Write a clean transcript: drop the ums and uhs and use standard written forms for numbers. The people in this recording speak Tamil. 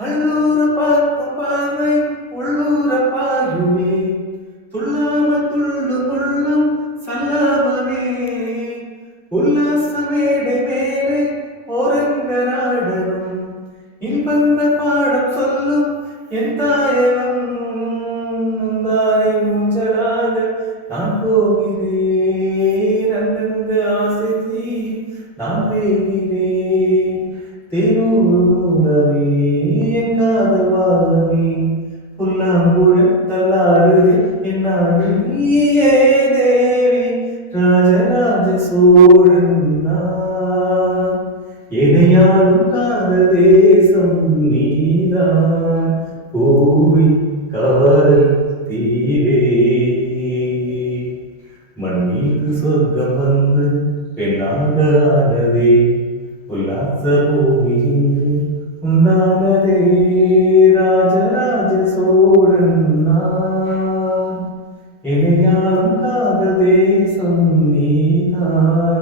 கல்லூர பார்க்கும் பார்வை உள்ளூர பாயுமே, துள்ளாம துள்ளும் உள்ளம் சல்லாபமே, உல்லாச மேடை மேலே ஓரங்க நாடகம், இன்பங்கள் பாடம் சொல்லும் என் தாயகம். தாயை ஊஞ்சலாக நான் போகிறேன், அங்கங்க ஆசை தீ நான் வேகிறேன். தேனூரவே என் காதல் வாகவே, புல்லாங்குழல் தள்ளாடுதே என் நாளில் நீயே தேவி. ராஜராஜ சோழன் நான், எனையாளும் காதல் தேசம் நீதான். பூவி கவல் தீவே, மண் மீது சொர்க்கம் வந்து பெண்ணாக ஆனதே, உல்லாச பூமி இங்கு உண்டானதே. ராஜராஜ சோழன் நான், எனையாளும் காதல் தேசம் நீதான்.